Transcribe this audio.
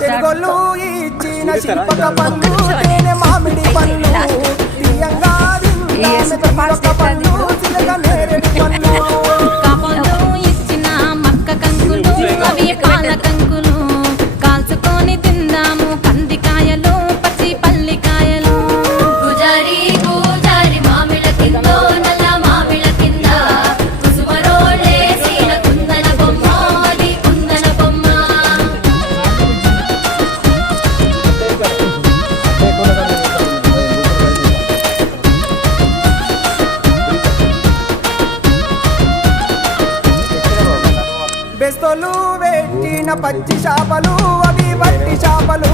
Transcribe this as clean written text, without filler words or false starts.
తెలుగొల్లు ఇచ్చిన శిల్పక పళ్ళు తేనె మామిడి పళ్ళు తీయంగా తిందామె పళ్ళు చిలక నేరేడు పళ్ళు కాపంలో ఇచ్చిన మక్క కంకులు అవి పాల కంకులు కాల్చుకొని తిందాము కందికాయలు పచ్చి పల్లికాయలు గుజారి గుజారి మామిళ్ళ కిందో నల్ల మామిళ్ళ కింద కుసుమరోలే సీన కుందన బొమ్మ అది కుందన బొమ్మ బెస్తోలు పెట్టిన పచ్చి చేపలు అవి వట్టి చేపలు